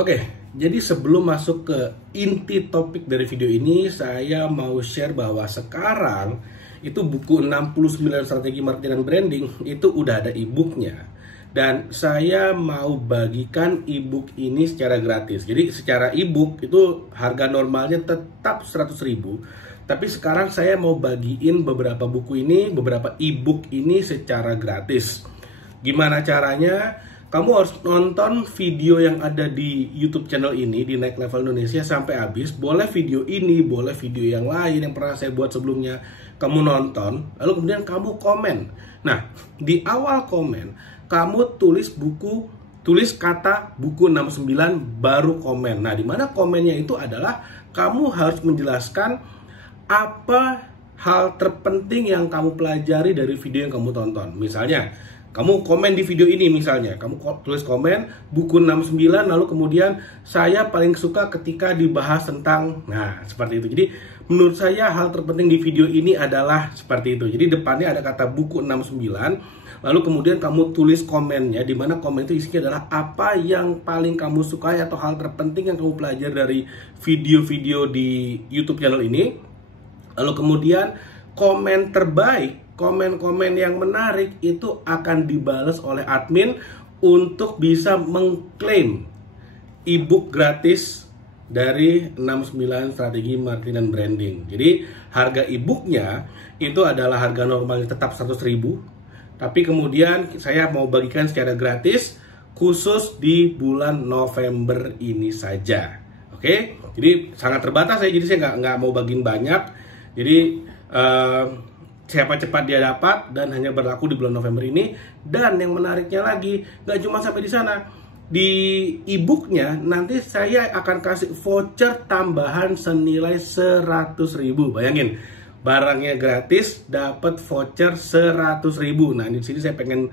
Oke, jadi sebelum masuk ke inti topik dari video ini, saya mau share bahwa sekarang itu buku 69 strategi marketing dan branding itu udah ada e-booknya. Dan saya mau bagikan e-book ini secara gratis. Jadi secara e-book itu harga normalnya tetap 100.000. Tapi sekarang saya mau bagiin beberapa buku ini, beberapa e-book ini secara gratis. Gimana caranya? Kamu harus nonton video yang ada di YouTube channel ini, di Next Level Indonesia sampai habis. Boleh video ini, boleh video yang lain yang pernah saya buat sebelumnya. Kamu nonton, lalu kemudian kamu komen. Nah, di awal komen, kamu tulis kata buku 69 baru komen. Nah, di mana komennya itu adalah kamu harus menjelaskan apa hal terpenting yang kamu pelajari dari video yang kamu tonton. Misalnya, kamu komen di video ini misalnya, kamu tulis komen buku 69, lalu kemudian saya paling suka ketika dibahas tentang, nah seperti itu. Jadi menurut saya hal terpenting di video ini adalah seperti itu. Jadi depannya ada kata buku 69, lalu kemudian kamu tulis komennya, di mana komen itu isinya adalah apa yang paling kamu sukai atau hal terpenting yang kamu pelajari dari video-video di YouTube channel ini. Lalu kemudian komen terbaik, komen-komen yang menarik itu akan dibalas oleh admin untuk bisa mengklaim e-book gratis dari 69 strategi marketing dan branding. Jadi harga e-booknya itu adalah harga normalnya tetap 100.000, tapi kemudian saya mau bagikan secara gratis khusus di bulan November ini saja. Oke, jadi sangat terbatas ya, jadi saya nggak mau bagiin banyak. Jadi siapa cepat dia dapat, dan hanya berlaku di bulan November ini. Dan yang menariknya lagi, gak cuma sampai di sana. Di e-booknya nanti saya akan kasih voucher tambahan senilai 100.000. Bayangin, barangnya gratis, dapat voucher 100.000. Nah, di sini saya pengen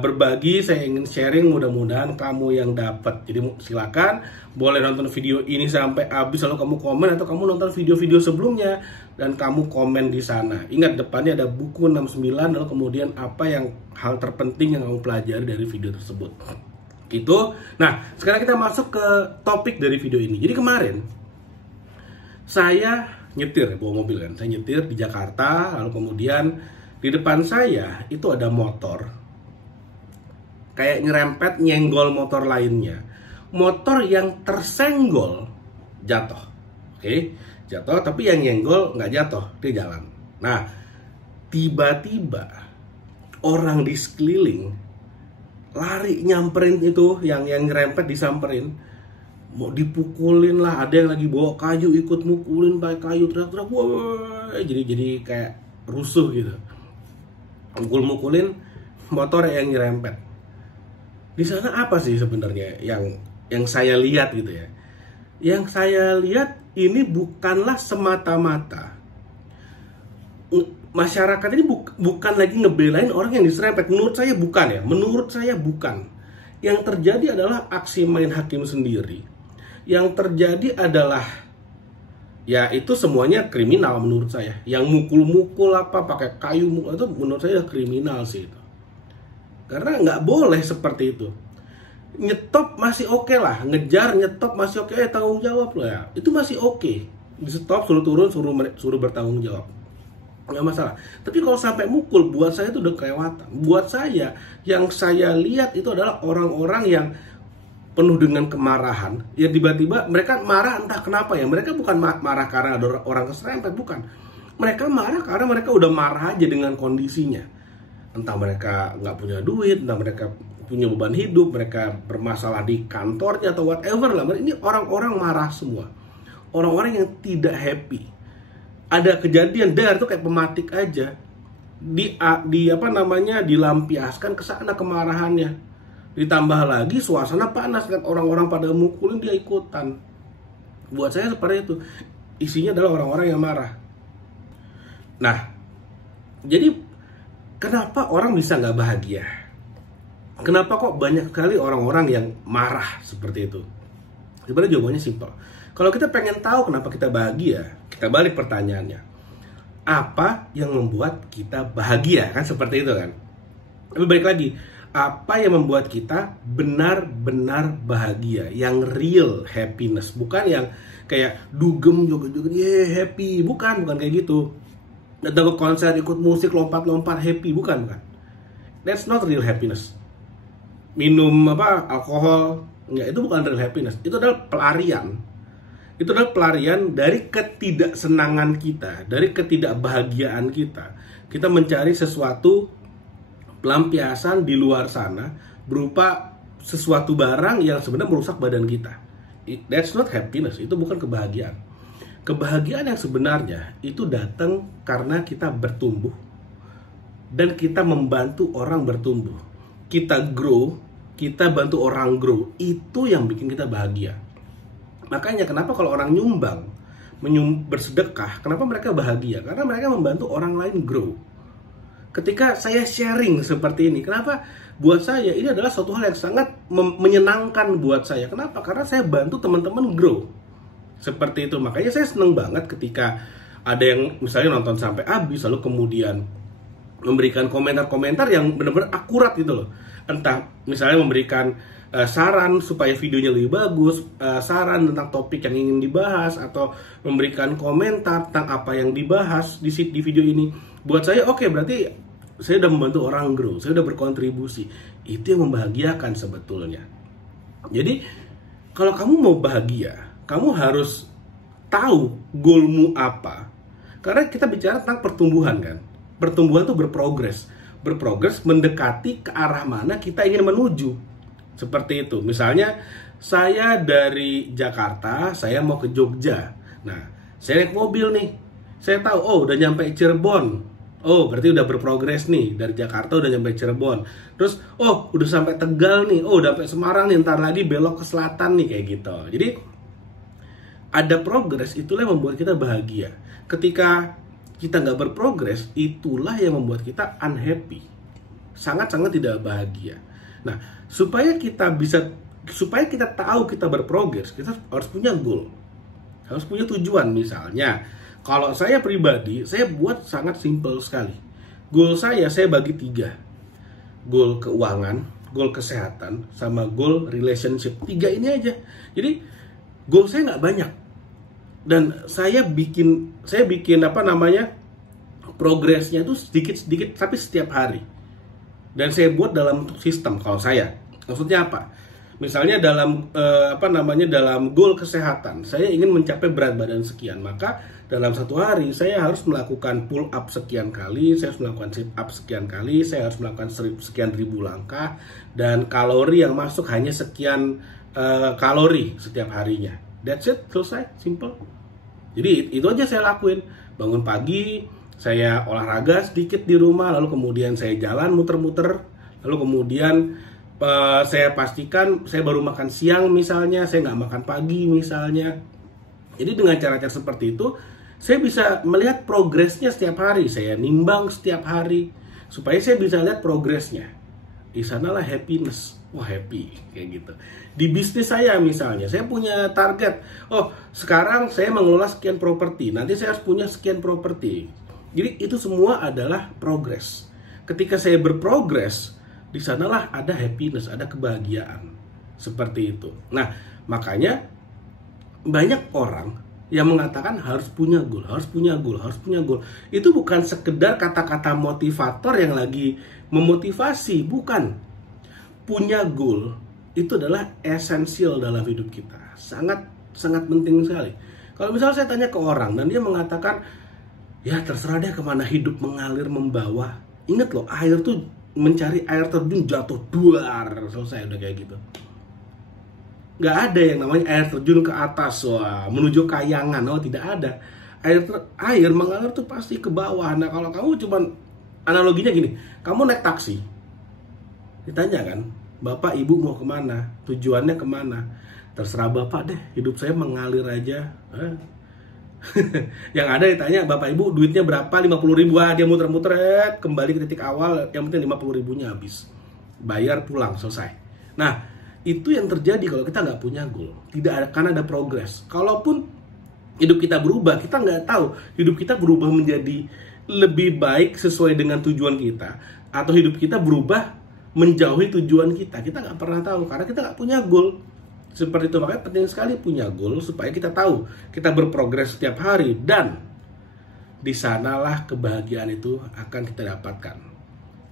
berbagi, saya ingin sharing, mudah-mudahan kamu yang dapat. Jadi silakan boleh nonton video ini sampai habis, lalu kamu komen, atau kamu nonton video-video sebelumnya dan kamu komen di sana. Ingat, depannya ada buku 69, lalu kemudian apa yang hal terpenting yang kamu pelajari dari video tersebut. Gitu. Nah, sekarang kita masuk ke topik dari video ini. Jadi kemarin saya nyetir, bawa mobil kan, saya nyetir di Jakarta, lalu kemudian di depan saya itu ada motor kayak nyerempet, nyenggol motor lainnya. Motor yang tersenggol jatuh. Oke, jatuh, tapi yang nyenggol nggak jatuh, dia jalan. Nah, tiba-tiba orang di sekeliling lari nyamperin itu, yang nyerempet disamperin, mau dipukulin lah. Ada yang lagi bawa kayu ikut mukulin pakai kayu, teriak-teriak, wah, jadi kayak rusuh gitu. Mukul-mukulin motor yang nyerempet. Di sana apa sih sebenarnya yang saya lihat gitu ya? Yang saya lihat ini bukanlah semata-mata masyarakat ini bukan lagi ngebelain orang yang diserempet. Menurut saya bukan ya. Menurut saya bukan. Yang terjadi adalah aksi main hakim sendiri. Yang terjadi adalah ya itu semuanya kriminal menurut saya. Yang mukul-mukul apa pakai kayu itu menurut saya kriminal sih itu. Karena nggak boleh seperti itu. Nyetop masih oke lah, ngejar nyetop masih oke, tanggung jawab lah ya. Itu masih oke. Di stop, suruh turun, suruh bertanggung jawab, nggak masalah. Tapi kalau sampai mukul, buat saya itu udah kelewatan. Buat saya, yang saya lihat itu adalah orang-orang yang penuh dengan kemarahan. Ya tiba-tiba mereka marah entah kenapa ya. Mereka bukan marah karena ada orang keserempet, bukan. Mereka marah karena mereka udah marah aja dengan kondisinya. Entah mereka nggak punya duit, entah mereka punya beban hidup, mereka bermasalah di kantornya atau whatever lah. Ini orang-orang marah semua. Orang-orang yang tidak happy. Ada kejadian dar itu kayak pematik aja. Dilampiaskan ke sana kemarahannya. Ditambah lagi suasana panas kan, orang-orang pada mukulin dia ikutan. Buat saya seperti itu. Isinya adalah orang-orang yang marah. Nah, jadi kenapa orang bisa nggak bahagia? Kenapa kok banyak sekali orang-orang yang marah seperti itu? Sebenarnya jawabannya simpel. Kalau kita pengen tahu kenapa kita bahagia, kita balik pertanyaannya. Apa yang membuat kita bahagia? Kan seperti itu kan? Tapi balik lagi, apa yang membuat kita benar-benar bahagia, yang real happiness, bukan yang kayak dugem joget-joget happy, bukan kayak gitu. Datang ke konser, ikut musik, lompat-lompat happy, bukan. That's not real happiness. Minum alkohol, enggak, itu bukan real happiness. Itu adalah pelarian. Itu adalah pelarian dari ketidaksenangan kita, dari ketidakbahagiaan kita. Kita mencari sesuatu pelampiasan di luar sana berupa sesuatu barang yang sebenarnya merusak badan kita. That's not happiness, itu bukan kebahagiaan. Kebahagiaan yang sebenarnya itu datang karena kita bertumbuh dan kita membantu orang bertumbuh. Kita grow, kita bantu orang grow, itu yang bikin kita bahagia. Makanya kenapa kalau orang nyumbang, bersedekah, kenapa mereka bahagia? Karena mereka membantu orang lain grow. Ketika saya sharing seperti ini, kenapa buat saya ini adalah suatu hal yang sangat menyenangkan buat saya. Kenapa? Karena saya bantu teman-teman grow. Seperti itu. Makanya saya seneng banget ketika ada yang misalnya nonton sampai habis, lalu kemudian memberikan komentar-komentar yang benar-benar akurat gitu loh. Entah misalnya memberikan saran supaya videonya lebih bagus, saran tentang topik yang ingin dibahas, atau memberikan komentar tentang apa yang dibahas di video ini. Buat saya, oke, berarti saya udah membantu orang grow, saya udah berkontribusi. Itu yang membahagiakan sebetulnya. Jadi, kalau kamu mau bahagia, kamu harus tahu goalmu apa. Karena kita bicara tentang pertumbuhan kan. Pertumbuhan itu berprogres. Berprogres mendekati ke arah mana kita ingin menuju. Seperti itu. Misalnya, saya dari Jakarta, saya mau ke Jogja. Nah, saya naik mobil nih. Saya tahu, oh udah nyampe Cirebon. Oh, berarti udah berprogres nih. Dari Jakarta udah nyampe Cirebon. Terus, oh udah sampai Tegal nih. Oh udah sampai Semarang nih. Ntar lagi belok ke selatan nih, kayak gitu. Jadi, ada progres, itulah yang membuat kita bahagia. Ketika kita nggak berprogres, itulah yang membuat kita unhappy. Sangat-sangat tidak bahagia. Nah, supaya kita tahu kita berprogres, kita harus punya goal. Harus punya tujuan. Misalnya, kalau saya pribadi, saya buat sangat simple sekali. Goal saya bagi 3. Goal keuangan, goal kesehatan, sama goal relationship. 3 ini aja. Jadi, goal saya nggak banyak. Dan saya bikin progresnya itu sedikit-sedikit, tapi setiap hari. Dan saya buat dalam sistem. Kalau saya, maksudnya apa? Misalnya dalam dalam goal kesehatan, saya ingin mencapai berat badan sekian, maka dalam satu hari saya harus melakukan pull up sekian kali, saya harus melakukan sit up sekian kali, saya harus melakukan sekian ribu langkah, dan kalori yang masuk hanya sekian kalori setiap harinya. That's it, selesai, simple. Jadi itu aja saya lakuin. Bangun pagi, saya olahraga sedikit di rumah, lalu kemudian saya jalan muter-muter, lalu kemudian saya pastikan saya baru makan siang misalnya, saya nggak makan pagi misalnya. Jadi dengan cara-cara seperti itu, saya bisa melihat progresnya setiap hari, saya nimbang setiap hari, supaya saya bisa lihat progresnya. Di sanalah happiness. Wah, happy kayak gitu. Di bisnis saya misalnya, saya punya target. Oh, sekarang saya mengelola sekian properti, nanti saya harus punya sekian properti. Jadi itu semua adalah progres. Ketika saya berprogres, di sanalah ada happiness, ada kebahagiaan. Seperti itu. Nah, makanya banyak orang yang mengatakan harus punya goal, harus punya goal, harus punya goal. Itu bukan sekedar kata-kata motivator yang lagi memotivasi, bukan. Punya goal itu adalah esensial dalam hidup kita. Sangat penting sekali. Kalau misalnya saya tanya ke orang dan dia mengatakan, ya terserah deh kemana hidup mengalir membawa. Ingat loh, air tuh mencari air terjun jatuh duar, selesai udah kayak gitu. Nggak ada yang namanya air terjun ke atas, wah, menuju kayangan. Oh, tidak ada. Air mengalir tuh pasti ke bawah. Nah, kalau kamu cuman, analoginya gini, kamu naik taksi, ditanya kan, Bapak Ibu mau kemana? Tujuannya kemana? Terserah Bapak deh, hidup saya mengalir aja. Yang ada ditanya, Bapak Ibu duitnya berapa? 50.000. Dia muter-muter, kembali ke titik awal, yang penting 50.000-nya habis. Bayar, pulang, selesai. Nah, itu yang terjadi kalau kita nggak punya goal. Tidak akan ada progres. Kalaupun hidup kita berubah, kita nggak tahu hidup kita berubah menjadi lebih baik sesuai dengan tujuan kita, atau hidup kita berubah menjauhi tujuan kita. Kita nggak pernah tahu karena kita nggak punya goal. Seperti itu, makanya penting sekali punya goal supaya kita tahu kita berprogres setiap hari, dan di sanalah kebahagiaan itu akan kita dapatkan.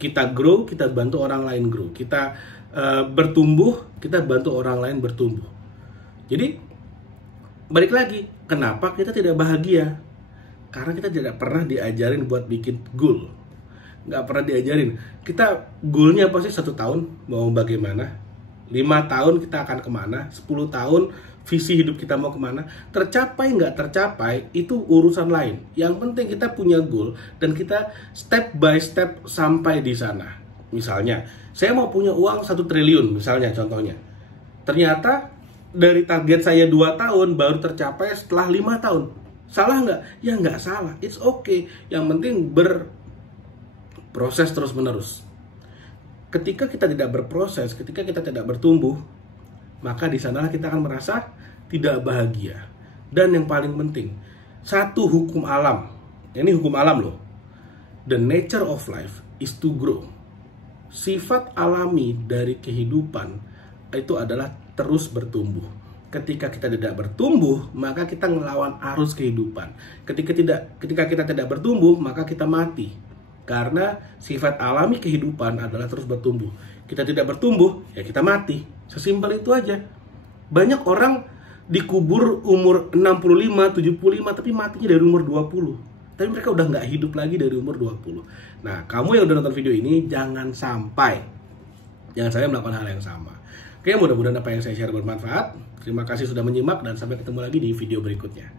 Kita grow, kita bantu orang lain grow. Kita bertumbuh, kita bantu orang lain bertumbuh. Jadi balik lagi, kenapa kita tidak bahagia? Karena kita tidak pernah diajarin buat bikin goal. Nggak pernah diajarin. Kita goalnya pasti 1 tahun mau bagaimana, 5 tahun kita akan kemana, 10 tahun visi hidup kita mau kemana. Tercapai nggak tercapai itu urusan lain. Yang penting kita punya goal dan kita step by step sampai di sana. Misalnya, saya mau punya uang 1 triliun misalnya contohnya. Ternyata dari target saya 2 tahun baru tercapai setelah 5 tahun. Salah nggak? Ya nggak salah. It's okay. Yang penting berproses terus menerus. Ketika kita tidak berproses, ketika kita tidak bertumbuh, maka di sanalah kita akan merasa tidak bahagia. Dan yang paling penting, satu hukum alam. Ini hukum alam loh. The nature of life is to grow. Sifat alami dari kehidupan itu adalah terus bertumbuh. Ketika kita tidak bertumbuh, maka kita ngelawan arus kehidupan. Ketika kita tidak bertumbuh, maka kita mati. Karena sifat alami kehidupan adalah terus bertumbuh. Kita tidak bertumbuh, ya kita mati. Sesimpel itu aja. Banyak orang dikubur umur 65, 75, tapi matinya dari umur 20. Tapi mereka udah nggak hidup lagi dari umur 20. Nah, kamu yang udah nonton video ini, jangan sampai melakukan hal yang sama. Oke, mudah-mudahan apa yang saya share bermanfaat. Terima kasih sudah menyimak dan sampai ketemu lagi di video berikutnya.